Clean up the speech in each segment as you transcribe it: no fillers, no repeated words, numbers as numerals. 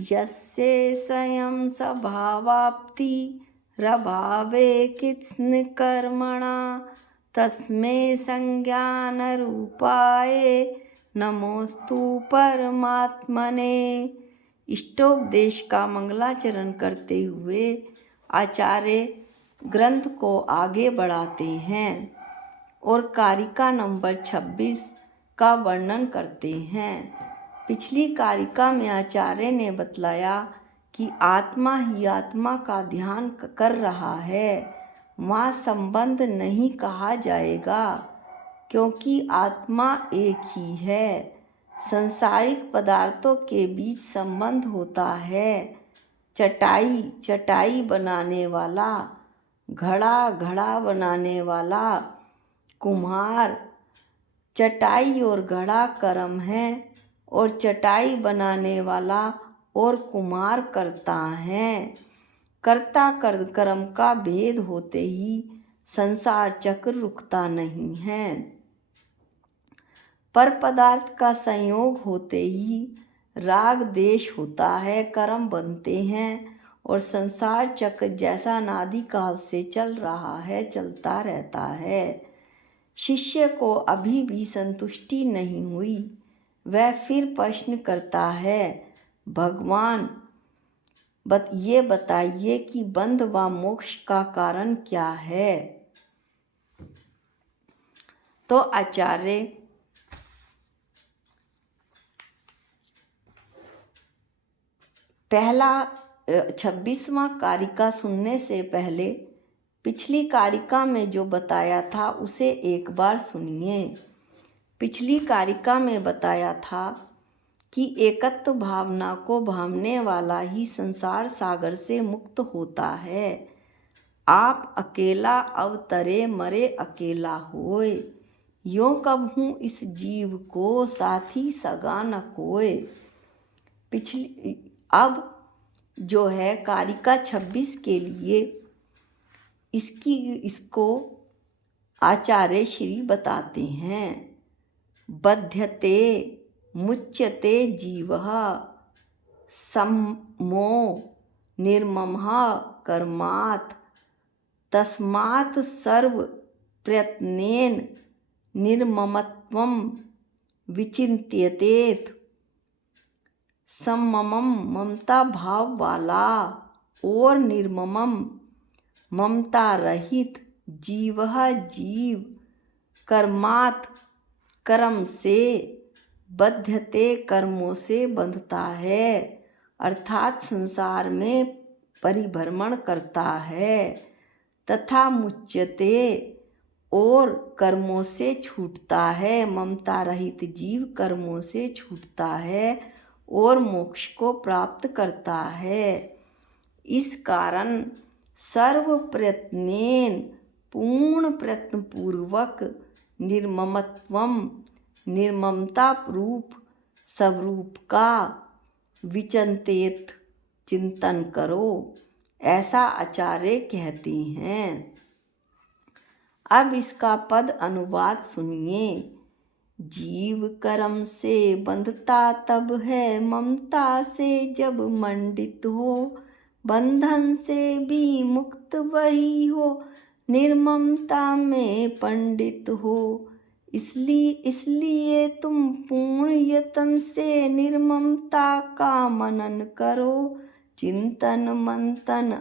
यस्य स्वयं स्वभावाप्ति रभावे कित्स्न कर्मणा तस्मै संज्ञानरूपाय नमोस्तु परमात्मने। इष्टोपदेश का मंगलाचरण करते हुए आचार्य ग्रंथ को आगे बढ़ाते हैं और कारिका नंबर 26 का वर्णन करते हैं। पिछली कारिका में आचार्य ने बतलाया कि आत्मा ही आत्मा का ध्यान कर रहा है, वहाँ संबंध नहीं कहा जाएगा क्योंकि आत्मा एक ही है। संसारिक पदार्थों के बीच संबंध होता है। चटाई बनाने वाला, घड़ा बनाने वाला कुम्हार, चटाई और घड़ा कर्म है और चटाई बनाने वाला और कुम्हार करता है। कर्ता कर्म का भेद होते ही संसार चक्र रुकता नहीं है। पर पदार्थ का संयोग होते ही राग देश होता है, कर्म बनते हैं और संसार चक्र जैसा नादि काल से चल रहा है चलता रहता है। शिष्य को अभी भी संतुष्टि नहीं हुई। वह फिर प्रश्न करता है, भगवान ये बताइए कि बंध व मोक्ष का कारण क्या है। तो आचार्य पहला 26वां कारिका सुनने से पहले पिछली कारिका में जो बताया था उसे एक बार सुनिए। पिछली कारिका में बताया था कि एकत्व भावना को भावने वाला ही संसार सागर से मुक्त होता है। आप अकेला अवतरे मरे अकेला होए, यों कबहूँ इस जीव को साथी सगा न कोय। अब जो है कारिका 26 के लिए इसको आचार्य श्री बताते हैं। बध्यते मुच्यते जीवः सम्मो निर्ममः कर्मात् तस्मात् सर्व प्रयत्नेन निर्ममत्वं विचिन्त्यतेत्। सम्ममम ममता भाव वाला और निर्ममम ममता रहित जीव कर्मात् कर्म से बध्यते कर्मों से बंधता है, अर्थात संसार में परिभ्रमण करता है। तथा मुच्यते और कर्मों से छूटता है, ममता रहित जीव कर्मों से छूटता है और मोक्ष को प्राप्त करता है। इस कारण सर्व प्रयत्नेन पूर्ण प्रयत्न पूर्वक निर्ममत्वम निर्ममता रूप स्वरूप का विचिंतित चिंतन करो, ऐसा आचार्य कहते हैं। अब इसका पद अनुवाद सुनिए। जीव कर्म से बंधता तब है ममता से जब मंडित हो, बंधन से भी मुक्त वही हो निर्ममता में पंडित हो। इसलिए तुम पूर्ण यत्न से निर्ममता का मनन करो, चिंतन मंथन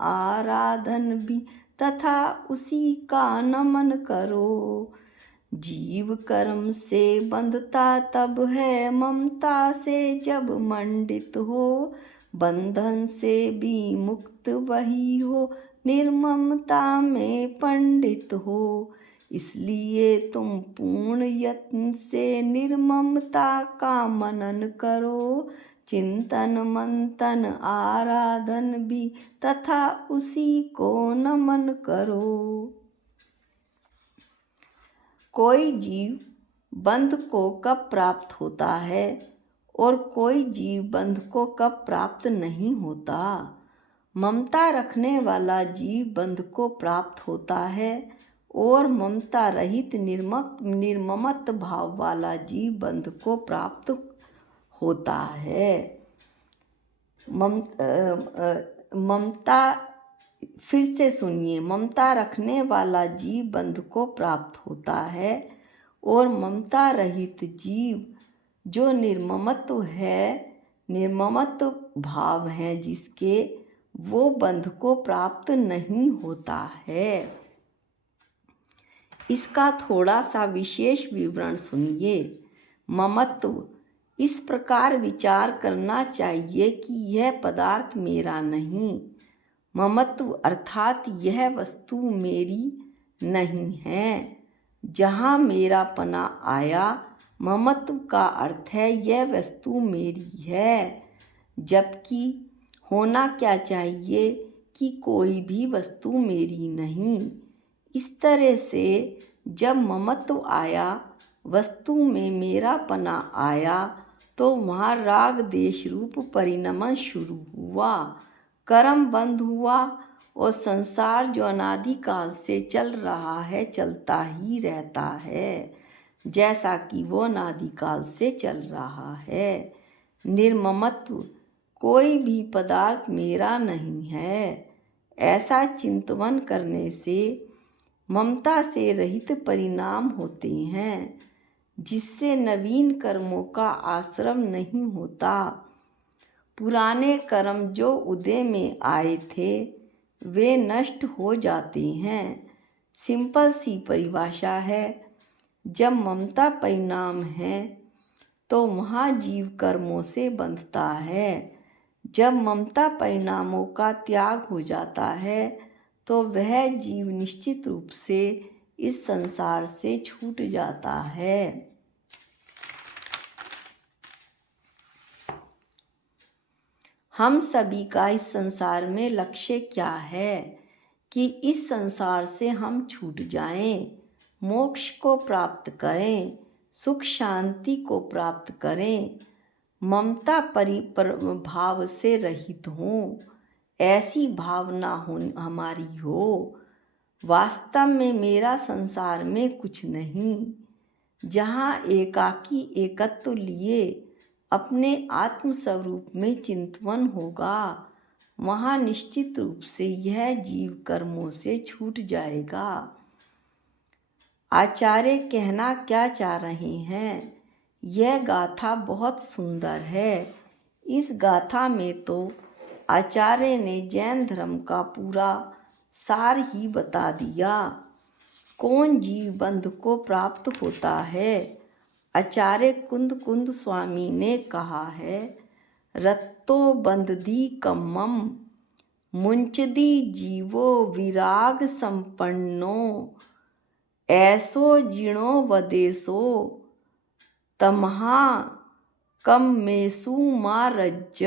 आराधन भी तथा उसी का नमन करो। जीव कर्म से बंधता तब है ममता से जब मंडित हो, बंधन से भी मुक्त वही हो निर्ममता में पंडित हो। इसलिए तुम पूर्ण यत्न से निर्ममता का मनन करो, चिंतन मंथन आराधन भी तथा उसी को नमन करो। कोई जीव बंध को कब प्राप्त होता है और कोई जीव बंध को कब प्राप्त नहीं होता। ममता रखने वाला जीव बंध को प्राप्त होता है और ममता रहित निर्ममत भाव वाला जीव बंध को प्राप्त होता है। ममता, फिर से सुनिए, ममता रखने वाला जीव बंध को प्राप्त होता है और ममता रहित जीव जो निर्ममत्व है, निर्ममत्व भाव है जिसके, वो बंध को प्राप्त नहीं होता है। इसका थोड़ा सा विशेष विवरण सुनिए। ममत्व, इस प्रकार विचार करना चाहिए कि यह पदार्थ मेरा नहीं। ममत्व अर्थात यह वस्तु मेरी नहीं है। जहाँ मेरापना आया, ममत्व का अर्थ है यह वस्तु मेरी है, जबकि होना क्या चाहिए कि कोई भी वस्तु मेरी नहीं। इस तरह से जब ममत्व आया, वस्तु में मेरापना आया, तो वहाँ राग देश रूप परिणमन शुरू हुआ, कर्म बंद हुआ और संसार जो अनादिकाल से चल रहा है चलता ही रहता है, जैसा कि वो अनादिकाल से चल रहा है। निर्ममत्व, कोई भी पदार्थ मेरा नहीं है, ऐसा चिंतन करने से ममता से रहित परिणाम होते हैं, जिससे नवीन कर्मों का आश्रम नहीं होता। पुराने कर्म जो उदय में आए थे वे नष्ट हो जाते हैं। सिंपल सी परिभाषा है, जब ममता परिणाम है तो वहाँ जीव कर्मों से बंधता है। जब ममता परिणामों का त्याग हो जाता है तो वह जीव निश्चित रूप से इस संसार से छूट जाता है। हम सभी का इस संसार में लक्ष्य क्या है कि इस संसार से हम छूट जाएं, मोक्ष को प्राप्त करें, सुख शांति को प्राप्त करें, ममता भाव से रहित हों, ऐसी भावना हमारी हो। वास्तव में मेरा संसार में कुछ नहीं। जहाँ एकाकी एकत्व लिए अपने आत्म स्वरूप में चिंतन होगा, वहाँ निश्चित रूप से यह जीव कर्मों से छूट जाएगा। आचार्य कहना क्या चाह रहे हैं? यह गाथा बहुत सुंदर है। इस गाथा में तो आचार्य ने जैन धर्म का पूरा सार ही बता दिया। कौन जीव बंध को प्राप्त होता है? आचार्य कुंद स्वामी ने कहा है, रत्तो बंधदी कम्मम मुंचदी जीवो विराग संपन्नो ऐसो जिणो वदेशो तमहा कम्मेसु मारज्ज।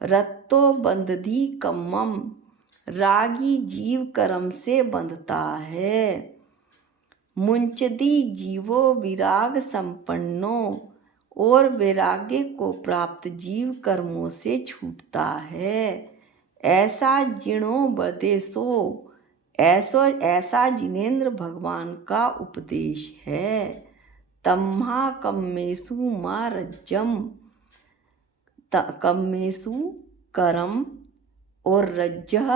रत्तो बंधदी कम्मम, रागी जीव कर्म से बंधता है। मुंचदी जीवो विराग संपन्नो, और वैराग्य को प्राप्त जीव कर्मों से छूटता है। ऐसा जिणो बदेशो, ऐसा जिनेंद्र भगवान का उपदेश है। तम्हा कम्मेसु मारज्जम, कम्मेसु कर्म और रज्जह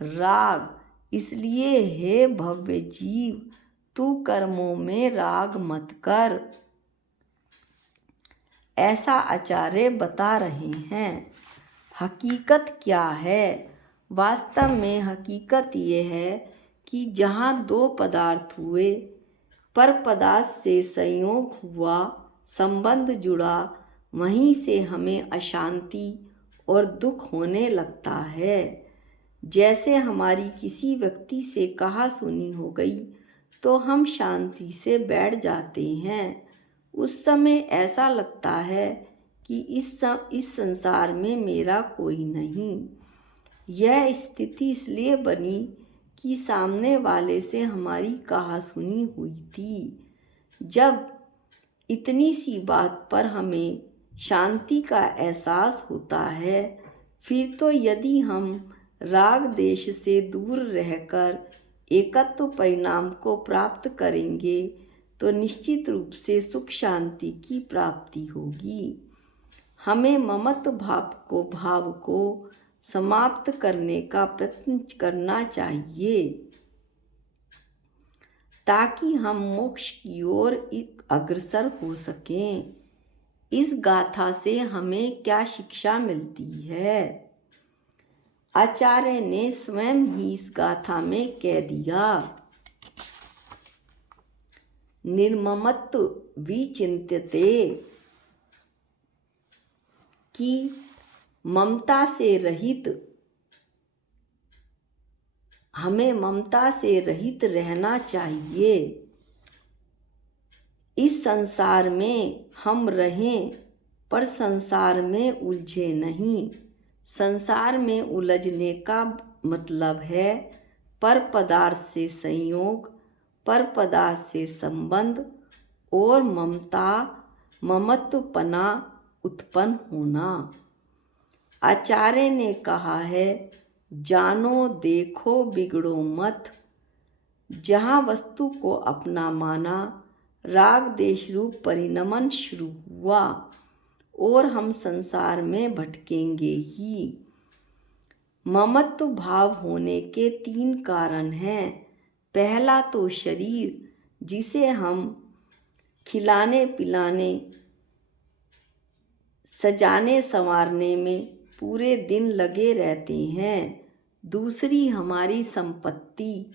राग। इसलिए हे भव्य जीव, तू कर्मों में राग मत कर, ऐसा आचार्य बता रहे हैं। हकीकत क्या है? वास्तव में हकीकत ये है कि जहाँ दो पदार्थ हुए, पर पदार्थ से संयोग हुआ, संबंध जुड़ा, वहीं से हमें अशांति और दुख होने लगता है। जैसे हमारी किसी व्यक्ति से कहा सुनी हो गई तो हम शांति से बैठ जाते हैं। उस समय ऐसा लगता है कि इस संसार में मेरा कोई नहीं। यह स्थिति इसलिए बनी कि सामने वाले से हमारी कहा सुनी हुई थी। जब इतनी सी बात पर हमें शांति का एहसास होता है, फिर तो यदि हम राग देश से दूर रहकर एकत्व परिणाम को प्राप्त करेंगे तो निश्चित रूप से सुख शांति की प्राप्ति होगी। हमें ममत्व भाव को समाप्त करने का प्रयत्न करना चाहिए ताकि हम मोक्ष की ओर अग्रसर हो सकें। इस गाथा से हमें क्या शिक्षा मिलती है? आचार्य ने स्वयं ही इस गाथा में कह दिया, निर्ममत्व विचिन्त्यते, कि ममता से रहित, हमें ममता से रहित रहना चाहिए। इस संसार में हम रहें पर संसार में उलझे नहीं। संसार में उलझने का मतलब है पर पदार्थ से संयोग, पर पदार्थ से संबंध और ममत्वपना उत्पन्न होना। आचार्य ने कहा है, जानो देखो बिगड़ो मत। जहाँ वस्तु को अपना माना, राग देश रूप परिणमन शुरू हुआ और हम संसार में भटकेंगे ही। ममत्व भाव होने के 3 कारण हैं। पहला तो शरीर, जिसे हम खिलाने पिलाने सजाने संवारने में पूरे दिन लगे रहते हैं। दूसरी हमारी संपत्ति,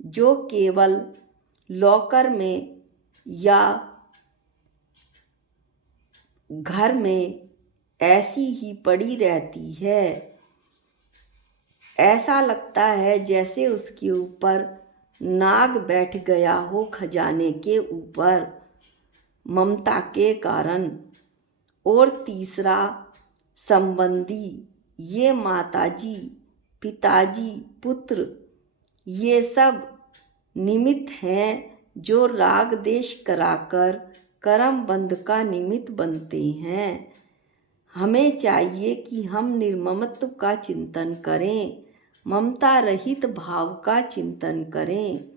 जो केवल लॉकर में या घर में ऐसी ही पड़ी रहती है। ऐसा लगता है जैसे उसके ऊपर नाग बैठ गया हो खजाने के ऊपर, ममता के कारण। और तीसरा संबंधी, ये माताजी, पिताजी, पुत्र, ये सब निमित्त हैं जो राग देश कराकर कर्म बंध का निमित्त बनते हैं। हमें चाहिए कि हम निर्ममत्व का चिंतन करें, ममता रहित भाव का चिंतन करें।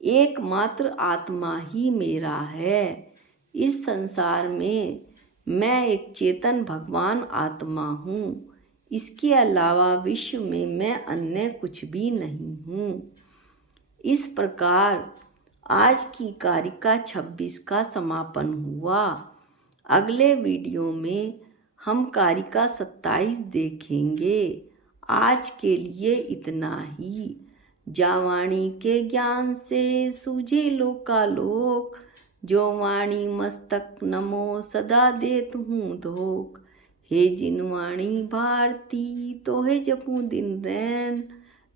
एकमात्र आत्मा ही मेरा है। इस संसार में मैं एक चेतन भगवान आत्मा हूँ। इसके अलावा विश्व में मैं अन्य कुछ भी नहीं हूँ। इस प्रकार आज की कारिका 26 का समापन हुआ। अगले वीडियो में हम कारिका 27 देखेंगे। आज के लिए इतना ही। जावाणी के ज्ञान से सूझे लोकालोक, जो वाणी मस्तक नमो सदा देत हूँ धोख। हे जिनवाणी भारती तोहे जपूं दिन रैन,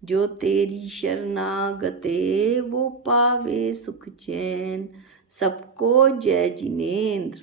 जो तेरी शरणागते वो पावे सुख चैन। सबको जय जिनेंद्र।